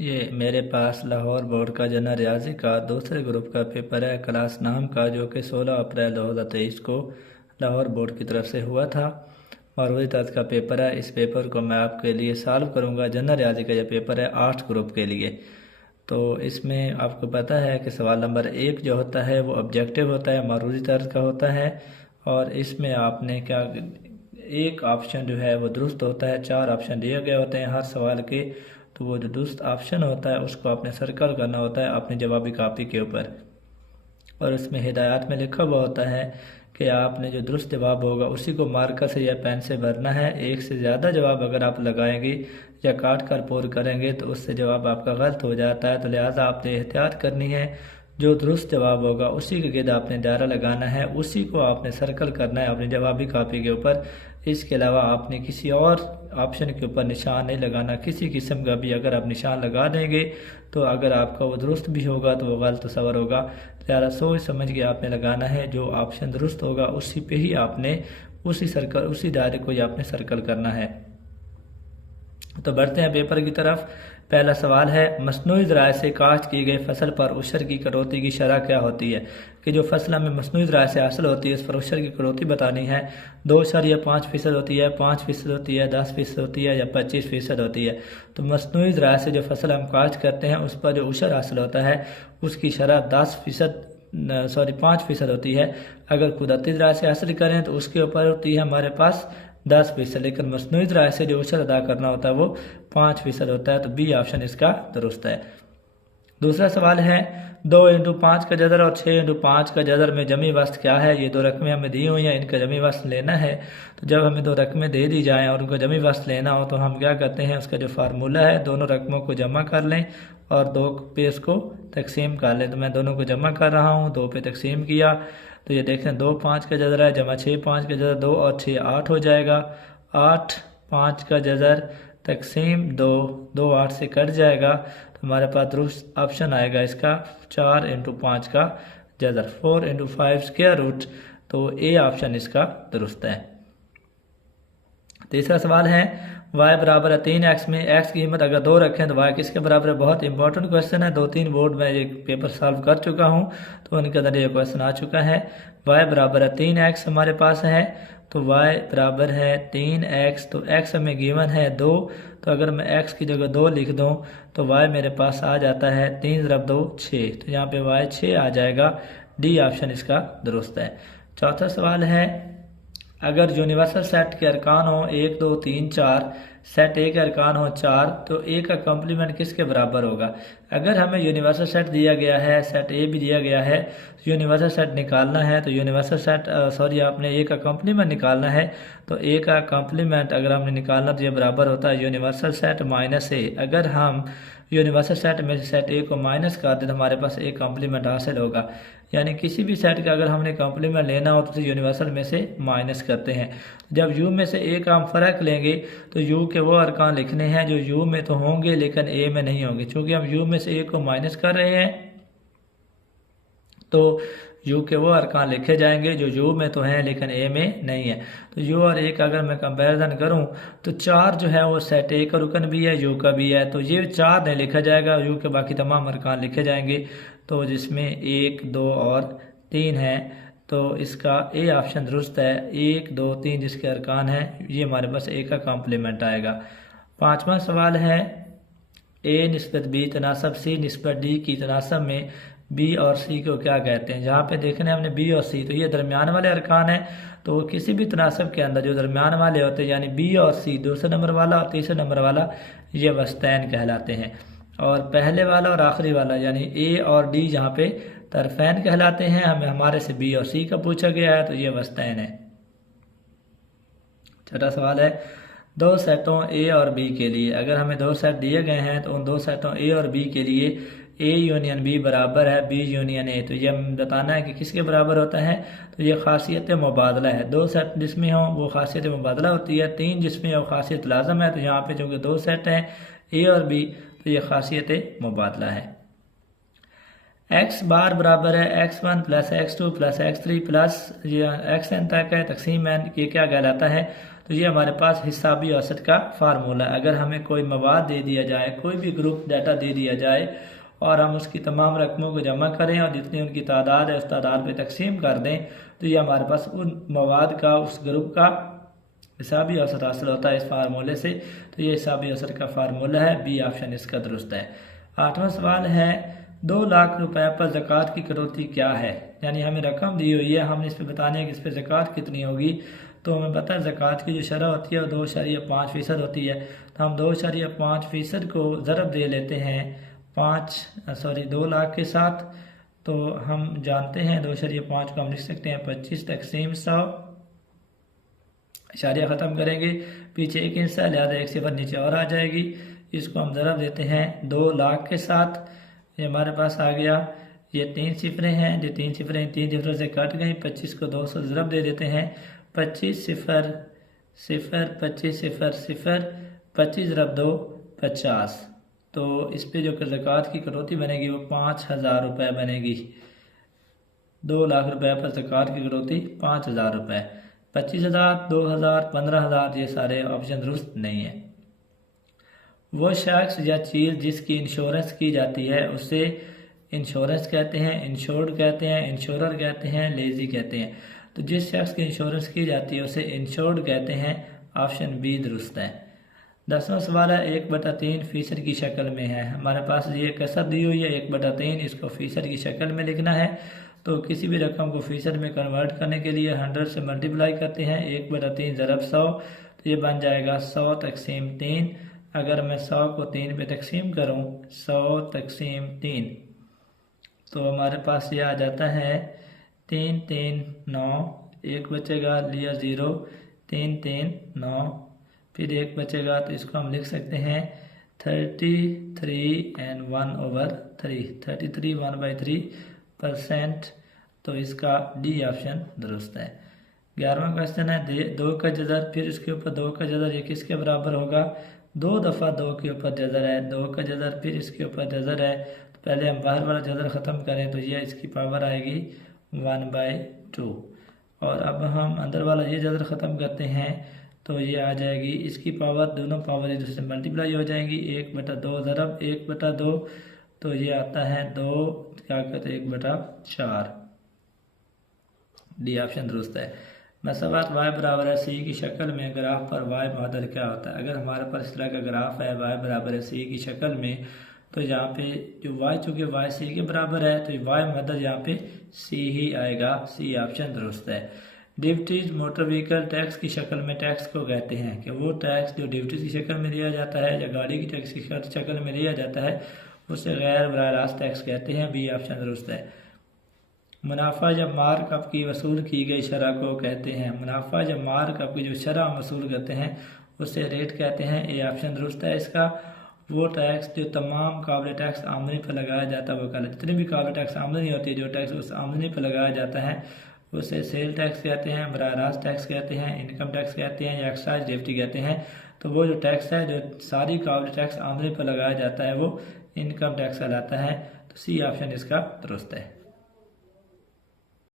ये मेरे पास लाहौर बोर्ड का जनरल रियाजी का दूसरे ग्रुप का पेपर है क्लास नाम का, जो कि 16 अप्रैल 2023 को लाहौर बोर्ड की तरफ से हुआ था। और वही तर्ज का पेपर है। इस पेपर को मैं आपके लिए सॉल्व करूंगा। जनरल रियाजी का यह पेपर है 8 ग्रुप के लिए। तो इसमें आपको पता है कि सवाल नंबर 1 जो होता है वो ऑब्जेक्टिव होता है, मारूजी तर्ज का होता है। और इसमें आपने क्या, एक ऑप्शन जो है वो दुरुस्त होता है, 4 ऑप्शन दिए गए होते हैं हर सवाल के। तो वो जो दुरुस्त ऑप्शन होता है उसको आपने सर्कल करना होता है अपनी जवाबी कापी के ऊपर। और उसमें हिदायत में लिखा हुआ होता है कि आपने जो दुरुस्त जवाब होगा उसी को मार्कर से या पेन से भरना है। एक से ज़्यादा जवाब अगर आप लगाएंगे या काट कर पूर करेंगे तो उससे जवाब आपका गलत हो जाता है। तो लिहाजा आपने एहतियात करनी है। जो दुरुस्त जवाब होगा उसी के गिर्द आपने दायरा लगाना है, उसी को आपने सर्कल करना है अपनी जवाबी कापी के ऊपर। इसके अलावा आपने किसी और ऑप्शन के ऊपर निशान नहीं लगाना। किसी किस्म का भी अगर आप निशान लगा देंगे तो अगर आपका वो दुरुस्त भी होगा तो वो गलत तस्वर होगा। ज़्यादा सोच समझ के आपने लगाना है। जो ऑप्शन दुरुस्त होगा उसी पे ही आपने उसी दायरे को ही आपने सर्कल करना है। तो बढ़ते हैं पेपर की तरफ। पहला सवाल है, मसनूई ज़राए से काश्त की गई फसल पर उशर की कटौती की शरह क्या होती है। कि जो फसल हमें मसनूई ज़राए से हासिल होती है उस पर उशर की कटौती बतानी है। 2.5% होती है, 5% होती है, 10% होती है या 25% होती है। तो मसनूई ज़राए से जो फसल हम काश्त करते हैं उस पर जो उशर हासिल होता है उसकी शरह 5% होती है। अगर कुदरती ज़राए से हासिल करें तो उसके ऊपर होती है हमारे पास 10%, लेकिन मसनूई ज़राए से जो उशर अदा करना होता है वो 5% होता है। तो बी ऑप्शन इसका दुरुस्त है। दूसरा सवाल है, 2 × 5 का जदर और 6 × 5 का जदर में जमी वस्त क्या है। ये दो रकमें हमें दी हुई हैं, इनका जमी वस्त लेना है। तो जब हमें दो रकमें दे दी जाएं और उनका जमी वस्त लेना हो तो हम क्या करते हैं, उसका जो फार्मूला है दोनों रकमों को जमा कर लें और 2 पे इसको तकसीम कर लें। तो मैं दोनों को जमा कर रहा हूँ, 2 पे तकसीम किया तो ये देखें 2 5 का जदर है जमा 6 5 का जदर 2 और 6 8 हो जाएगा। 8 5 का जदर तकसीम 2, 2 8 से कट जाएगा तो हमारे पास दुरुस्त ऑप्शन आएगा इसका 4 × 5 का जदर, 4 × 5 स्क्वायर रूट। तो ए ऑप्शन इसका दुरुस्त है। तीसरा सवाल है, y बराबर है 3x में x की कीमत अगर 2 रखें तो y किसके बराबर है। बहुत इंपॉर्टेंट क्वेश्चन है, 2-3 बोर्ड में ये पेपर सॉल्व कर चुका हूँ तो उनके अंदर ये क्वेश्चन आ चुका है। y बराबर है 3x हमारे पास है, तो y बराबर है 3x। तो x हमें गिवन है 2, तो अगर मैं x की जगह 2 लिख दूँ तो y मेरे पास आ जाता है 3 × 2 6। तो यहाँ पे y 6 आ जाएगा। डी ऑप्शन इसका दुरुस्त है। चौथा सवाल है, अगर यूनिवर्सल सेट के अरकान हो 1 2 3 4, सेट ए के अरकान हो 4, तो ए का कॉम्प्लीमेंट किसके बराबर होगा। अगर हमें यूनिवर्सल सेट दिया गया है, सेट ए भी दिया गया है, यूनिवर्सल सेट निकालना है तो यूनिवर्सल सेट आपने ए का कॉम्प्लीमेंट निकालना है। तो ए का कॉम्प्लीमेंट अगर हमने निकालना तो ये बराबर होता है यूनिवर्सल सेट माइनस ए। अगर हम यूनिवर्सल सेट में से सेट ए को माइनस कर दें तो हमारे पास ए कॉम्प्लीमेंट हासिल होगा। यानी किसी भी सेट का अगर हमने कॉम्प्लीमेंट लेना हो तो यूनिवर्सल में से माइनस करते हैं। जब यू में से ए का हम फ़र्क लेंगे तो यू के वो अरकान लिखने हैं जो यू में तो होंगे लेकिन ए में नहीं होंगे। चूँकि हम यू में से ए को माइनस कर रहे हैं तो यू के वो अरकान लिखे जाएंगे जो यू में तो हैं लेकिन ए में नहीं है। तो यू और ए का अगर मैं कंपैरिजन करूं तो 4 जो है वो सेट ए का रुकन भी है, यू का भी है, तो ये 4 नहीं लिखा जाएगा, यू के बाकी तमाम अरकान लिखे जाएंगे। तो जिसमें 1 2 और 3 है तो इसका ए ऑप्शन दुरुस्त है। 1 2 3 जिसके अरकान हैं ये हमारे पास ए का कॉम्प्लीमेंट आएगा। पाँचवा सवाल है, ए निस्बत बी तनासब सी निस्बत डी की तनासब में बी और सी को क्या कहते हैं। जहाँ पे देखने हमने बी और सी, तो ये दरमियान वाले अरकान हैं। तो किसी भी तनासब के अंदर जो दरमियान वाले होते हैं यानी बी और सी, दूसरे नंबर वाला और तीसरे नंबर वाला, ये वस्तैन कहलाते हैं। और पहले वाला और आखिरी वाला यानी ए और डी जहाँ पे तरफैन कहलाते हैं। हमें हमारे से बी और सी का पूछा गया है तो ये वस्तैन है। छठा सवाल है, 2 सेटों ए और बी के लिए अगर हमें 2 सेट दिए गए हैं तो उन 2 सेटों ए और बी के लिए ए यूनियन बी बराबर है बी यूनियन ए। तो ये बताना है कि किसके बराबर होता है। तो ये खासियत मुबादला है। 2 सेट जिसमें हो वो खासियत मुबादला होती है, 3 जिसमें हो खासियत लाजम है। तो यहाँ पे चूँकि 2 सेट हैं ए और बी तो ये खासियत मुबादला है। एक्स बार बराबर है x1 + x2 + x3 प्लस ये एक्स एन तक है तकसीम एन, ये क्या कहलाता है। तो ये हमारे पास हिसाबी औसत का फार्मूला है। अगर हमें कोई मवाद दे दिया जाए, कोई भी ग्रुप डाटा दे दिया जाए और हम उसकी तमाम रकमों को जमा करें और जितनी उनकी तादाद है उस तादाद पे तकसीम कर दें, तो ये हमारे पास उन मवाद का, उस ग्रुप का हिसाबी औसत हासिल होता है इस फार्मूले से। तो ये हिसाबी औसत का फार्मूला है, बी ऑप्शन इसका दुरुस्त है। 8वां सवाल है 2 लाख रुपए पर ज़कात की कटौती क्या है। यानी हमें रकम दी हुई है, हमने इस पर बताना है कि इस पर ज़कात कितनी होगी। तो हमें पता है ज़कात की जो शरह होती है वो 2.5% होती है। तो हम 2.5% को ज़रब दे लेते हैं 2 लाख के साथ। तो हम जानते हैं 2.5 को हम लिख सकते हैं 25 तकसीम 100, इशारिया ख़त्म करेंगे, पीछे एक इंच है लिहाजा एक सिफर नीचे और आ जाएगी। इसको हम ज़रब देते हैं 2 लाख के साथ, ये हमारे पास आ गया। ये 3 सिफरें हैं, जो 3 सिफरें 3 सिफरों से कट गई। 25 को 2 से ज़रब दे देते हैं, 25 सिफर सिफर 25 सिफर सिफर 25 ज़रब 2 50। तो इस पे जो ज़कात की कटौती बनेगी वो 5,000 रुपये बनेगी। 2 लाख रुपए पर ज़कात की कटौती 5,000 रुपये। 25,000, 2,000, 15,000 ये सारे ऑप्शन दुरुस्त नहीं है। वो शख्स या चीज़ जिसकी इंश्योरेंस की जाती है उसे इंश्योरेंस कहते हैं, इंश्योर्ड कहते हैं, इंश्योरर कहते हैं, लेजी कहते हैं। तो जिस शख्स की इंश्योरेंस की जाती है उसे इंश्योर्ड कहते हैं, ऑप्शन बी दुरुस्त है। 10वां सवाल है 1/3% की शक्ल में है। हमारे पास ये कसर दी हुई है 1/3, इसको फीसद की शक्ल में लिखना है। तो किसी भी रकम को फीसद में कन्वर्ट करने के लिए 100 से मल्टीप्लाई करते हैं, 1/3 ज़रब 100, तो ये बन जाएगा 100 तकसीम 3। अगर मैं 100 को 3 पे तकसीम करूँ, 100 तकसीम 3, तो हमारे पास ये आ जाता है 3 3 9, एक बचेगा, लिया 0, 3 3 9, फिर एक बचेगा। तो इसको हम लिख सकते हैं 33 and 1/3, 33 1/3%। तो इसका डी ऑप्शन दुरुस्त है। 11वां क्वेश्चन है 2 का जदर, फिर इसके ऊपर 2 का जदर, ये किसके बराबर होगा। 2 दफ़ा 2 के ऊपर जदर है, 2 का जदर, फिर इसके ऊपर जदर है। तो पहले हम बाहर वाला जदर ख़त्म करें, तो ये इसकी पावर आएगी 1/2। और अब हम अंदर वाला ये जदर ख़त्म करते हैं, तो ये आ जाएगी इसकी पावर, दोनों पावर एक दूसरे से मल्टीप्लाई हो जाएंगी। 1/2 ज़रब 1/2, तो ये आता है 2 क्या कहते हैं 1/4। डी ऑप्शन दुरुस्त है। मसला y बराबर है c की शक्ल में, ग्राफ पर y मॉडल क्या होता है। अगर हमारे पास इस तरह का ग्राफ है y बराबर है c की शक्ल में, तो यहाँ पे जो y चूँकि y c के बराबर है तो y मॉडल यहाँ पे c ही आएगा, c ऑप्शन दुरुस्त है। डिविटीज मोटर व्हीकल टैक्स की शक्ल में टैक्स को कहते हैं कि वो टैक्स जो डिविटीज की शक्ल में लिया जाता है या गाड़ी की टैक्स की शक्ल में लिया जाता है उसे गैर बराह रास्त टैक्स कहते हैं, बी ऑप्शन दुरुस्त है। मुनाफा जब मार्कअप की वसूल की गई शरह को कहते हैं। मुनाफा जब मार्कअप की जो शरह वसूल करते हैं उसे रेट कहते हैं, ए ऑप्शन दुरुस्त है इसका। वो टैक्स जो तमाम काबिल टैक्स आमदनी पर लगाया जाता है वो कहते हैं, जितनी भी काबिल टैक्स आमदनी होती है जो टैक्स उस आमदनी पर लगाया जाता है उसे सेल टैक्स कहते हैं, बराह रास्त टैक्स कहते हैं, इनकम टैक्स कहते हैं या एक्साइज ड्यूटी कहते हैं। तो वो जो टैक्स है जो सारी काबिल टैक्स आमदनी पर लगाया जाता है वो इनकम टैक्स कहलाता है। तो सी ऑप्शन इसका दुरुस्त है।